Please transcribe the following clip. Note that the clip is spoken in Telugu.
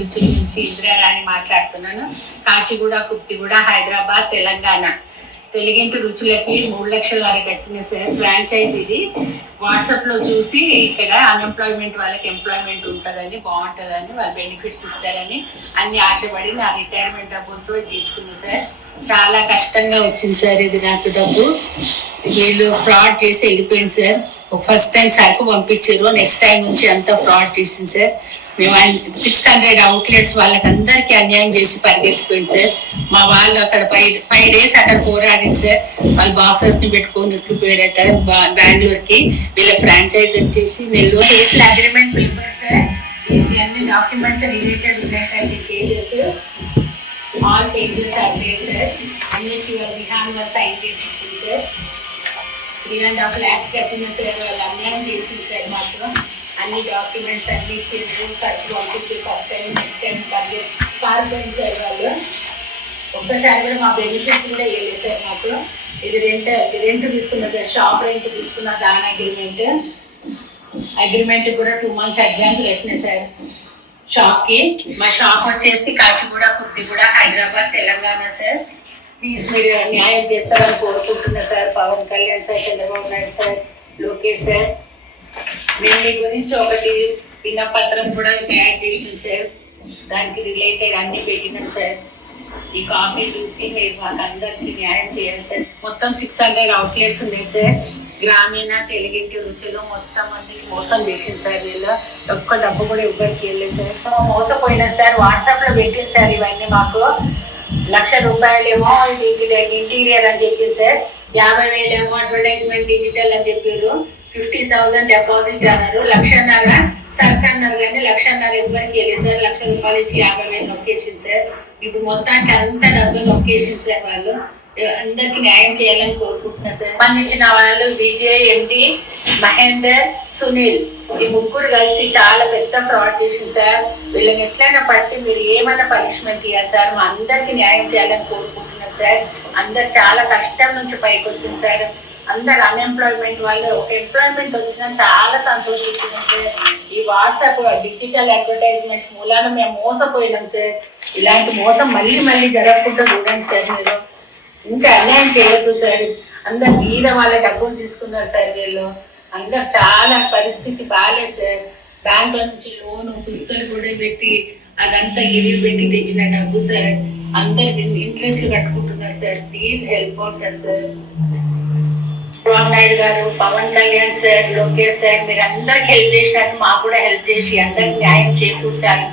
రుచుల నుంచి ఇందిరారాణి మాట్లాడుతున్నాను. కాచిగూడ, కుప్తిగూడ, హైదరాబాద్, తెలంగాణ. తెలుగింటి రుచులకి 3 లక్షల కట్టిన సార్ ఫ్రాంచైజ్ ఇది. వాట్సాప్లో చూసి ఇక్కడ అన్ఎంప్లాయ్మెంట్ వాళ్ళకి ఎంప్లాయ్మెంట్ ఉంటుందని, బాగుంటుందని, వాళ్ళు బెనిఫిట్స్ ఇస్తారని అన్ని ఆశపడి నా రిటైర్మెంట్ డబ్బులతో తీసుకున్నా సార్. చాలా కష్టంగా వచ్చింది సార్ ఇది నాకు డబ్బు. వీళ్ళు ఫ్రాడ్ చేసి వెళ్ళిపోయింది సార్. ఫస్ట్ టైం సరుకు పంపించారు, నెక్స్ట్ టైం నుంచి అంతా ఫ్రాడ్ చేసింది సార్. మేము 600 అవుట్లెట్స్ వాళ్ళకి అందరికీ అన్యాయం చేసి పరిగెత్తిపోయింది సార్. మా వాళ్ళు అక్కడ 5 days అక్కడ పోరాడింది సార్. వాళ్ళు బాక్సెస్ని పెట్టుకొని ఉరికిపోయారట బెంగళూరుకి. వీళ్ళ ఫ్రాంచైజ్ వచ్చేసి నెల్లూరు చేసిన అగ్రిమెంట్ పేపర్ సార్. దీనికి అన్ని డాక్యుమెంట్స్ రిలేటెడ్ ఉన్నాయి sir. Pages all pages update sir. అన్నిటి విధానంగా సైన్ చేసి ఇచ్చింది సార్. 3.5 lakhs కట్టిన సార్. వాళ్ళు అన్యాయం చేసింది సార్. మాత్రం అన్ని డాక్యుమెంట్స్ అన్ని ఇచ్చేది ఖర్చు పంపించి ఫస్ట్ టైం నెక్స్ట్ టైం పారిపోయింది సార్. వాళ్ళు ఒక్కసారి కూడా మా బెనిఫిట్స్ కూడా వేయలేదు సార్ మాకు. ఇది రెంట్ తీసుకున్న సార్, షాప్ రెంట్ తీసుకున్న దాని అగ్రిమెంట్ కూడా 2 months అడ్వాన్స్ కట్టిన సార్ షాప్కి. మా షాప్ వచ్చేసి కాచిగూడ, కుప్తిగూడ, హైదరాబాద్, తెలంగాణ సార్. ప్లీజ్ మీరు న్యాయం చేస్తారని కోరుకుంటున్నా sir. Pawan Kalyan sir, Chandrababu Naidu sir, Lokesh sir. మేము మీ గురించి ఒకటి విన్నపత్రం కూడా తయారు చేసినాం సార్. దానికి రిలేటెడ్ అన్ని పెట్టినాం సార్. ఈ కాపీ చూసి మీరు మాకు అందరికీ న్యాయం చేయాలి సార్. మొత్తం 600 అవుట్లెట్స్ ఉన్నాయి సార్. గ్రామీణ తెలుగింటి రుచులు మొత్తం మందికి మోసం చేసింది సార్. వీళ్ళు ఒక్క డబ్బు కూడా ఎవ్వరికి వెళ్ళలేదు సార్. మోసపోయినా సార్. వాట్సాప్లో పెట్టింది సార్. ఇవన్నీ మాకు 1,00,000 రూపాయలేమో ఇంటీరియర్ అని చెప్పింది సార్. 50,000 ఏమో అడ్వర్టైజ్మెంట్ డిజిటల్ అని చెప్పారు. 50,000 డిపాజిట్ అన్నారు. 1,00,000 సర్క్ అన్నారు. కానీ 1,00,000 ఎవ్వరికి వెళ్ళలేదు సార్. 1,00,000 రూపాయలు ఇచ్చి 50,000 నొక్కేసింది సార్. ఇప్పుడు మొత్తానికి అంత డబ్బులు నొక్కేసింది సార్. వాళ్ళు అందరికి న్యాయం చేయాలని కోరుకుంటున్నా సార్. సంబంధించిన వాళ్ళు విజయ్, ఎండి, మహేందర్, సునీల్ ఈ ముగ్గురు కలిసి చాలా పెద్ద ఫ్రాడ్ చేసింది సార్. వీళ్ళని ఎట్లయినా పట్టి మీరు ఏమైనా పనిష్మెంట్ ఇవ్వాలి సార్. మా అందరికి న్యాయం చేయాలని కోరుకుంటున్నారు సార్. అందరు చాలా కష్టం నుంచి పైకి వచ్చింది సార్. అందరు అన్ఎంప్లాయ్మెంట్ వాళ్ళు ఒక ఎంప్లాయ్మెంట్ వచ్చినా చాలా సంతోషించినాం సార్. ఈ వాట్సాప్ డిజిటల్ అడ్వర్టైజ్మెంట్ మూలాన మేము మోసపోయినాం సార్. ఇలాంటి మోసం మళ్ళీ మళ్ళీ జరగకుండా చూడండి సార్. మీరు ఇంకా అన్యాయం చేయొద్దు సార్. అందరు మీద వాళ్ళ డబ్బులు తీసుకున్నారు సార్. వీళ్ళు అందరు చాలా పరిస్థితి బాగాలేదు సార్. బ్యాంకుల నుంచి లోను పుస్తకాలు కూడా పెట్టి అదంతా గిరి పెట్టి తెచ్చిన డబ్బు సార్. అందరు ఇంట్రెస్ట్ కట్టుకుంటున్నారు సార్. ప్లీజ్ హెల్ప్ అవుతుంది సార్. చంద్రబాబు నాయుడు గారు, పవన్ కళ్యాణ్ సార్, లోకేష్ సార్, మీరు అందరికి హెల్ప్ చేసినట్టు మాకు కూడా హెల్ప్ చేసి అందరికి న్యాయం చేకూర్చాలి.